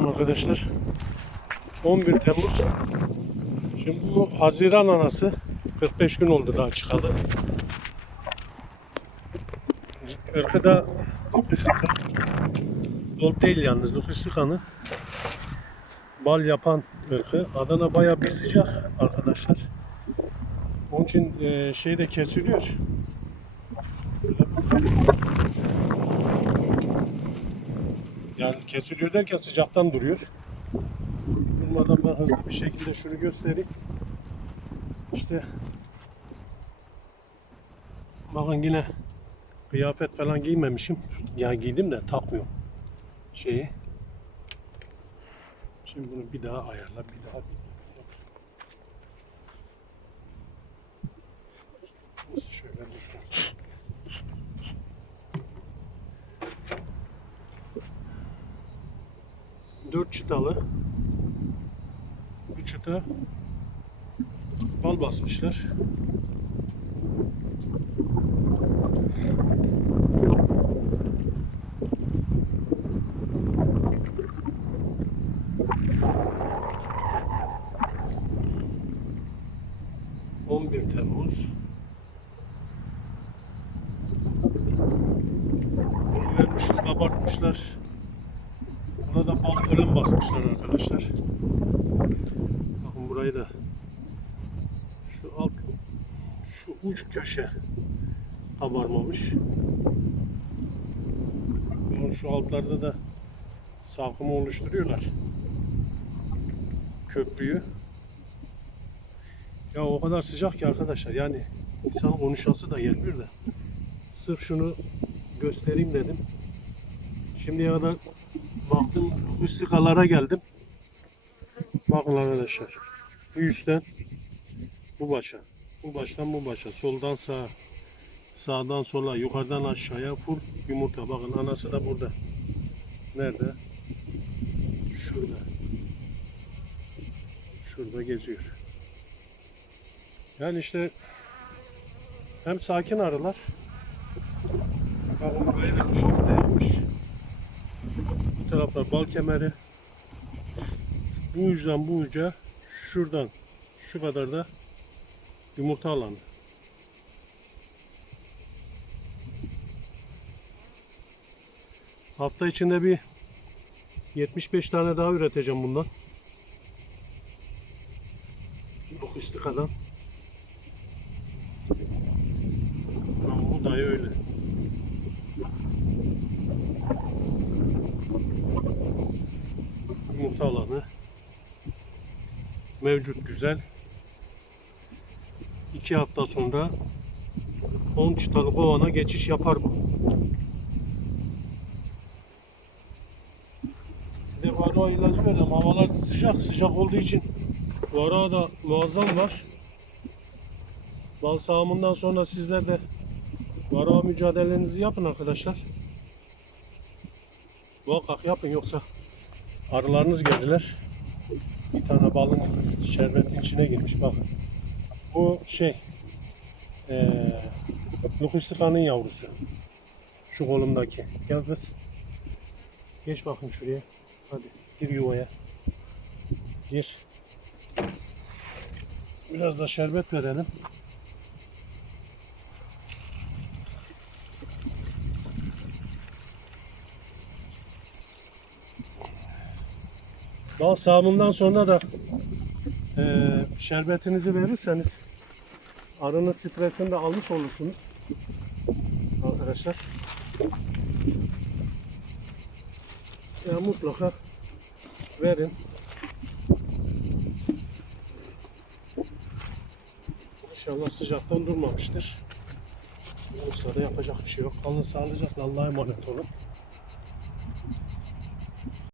Bakın arkadaşlar. 11 Temmuz. Şimdi bu Haziran anası. 45 gün oldu daha çıkalı. Irkı da Lukistika. Dol değil yalnız Lukistika'nın. Bal yapan ırkı. Adana baya bir sıcak arkadaşlar. Onun için e, şey de kesiliyor. Yani kesiliyor derken sıcaktan duruyor. Durmadan ben hızlı bir şekilde şunu göstereyim. İşte bakın yine kıyafet falan giymemişim. Ya giydim de takmıyorum şeyi. Şimdi bunu bir daha ayarla, bir daha şöyle 4 çıtalı. Bu çıta. Bal basmışlar. On bir Temmuz. Bunu vermişiz abartmışlar. Bal polen basmışlar arkadaşlar. Bakın burayı da şu alt şu uç köşe kabarmamış. Bunun şu altlarda da salkımı oluşturuyorlar. Köprüyü. Ya o kadar sıcak ki arkadaşlar yani insan konuşası da gelmiyor da. Sırf şunu göstereyim dedim. Şimdiye kadar baktım üstikalara geldim. Bakın arkadaşlar. Bu üstten bu başa. Bu baştan bu başa. Soldan sağa. Sağdan sola. Yukarıdan aşağıya full yumurta. Bakın anası da burada. Nerede? Şurada. Şurada geziyor. Yani işte hem sakin arılar. Bakın bu şekilde yapmış. Bu taraflar bal kemeri. Bu uçtan bu uca şuradan şu kadar da yumurta alanı. Hafta içinde bir 75 tane daha üreteceğim bundan. Bu istikadan. Ama bu da öyle. Yumurta alanı mevcut güzel. İki hafta sonra 10 çıtalı kovana geçiş yapar bu. Bir de vara ilacı verdim. Havalar sıcak. Sıcak olduğu için vara da muazzam var. Bal sağımından sonra sizler de vara mücadelenizi yapın arkadaşlar. Muhakkak yapın yoksa arılarınız geldiler. Bir tane balın şerbetin içine girmiş bak. Bu şey eee Lukustikanın yavrusu. Şu kolumdaki. Gel kız. Geç bakın şuraya. Hadi gir yuvaya. Gir. Biraz da şerbet verelim. Bal sağımından sonra da eee, şerbetinizi verirseniz arının stresini de almış olursunuz. Arkadaşlar. Ya mutlaka verin. İnşallah sıcaktan durmamıştır. Olursa da yapacak bir şey yok. Kalın sağlıcakla Allah'a emanet olun.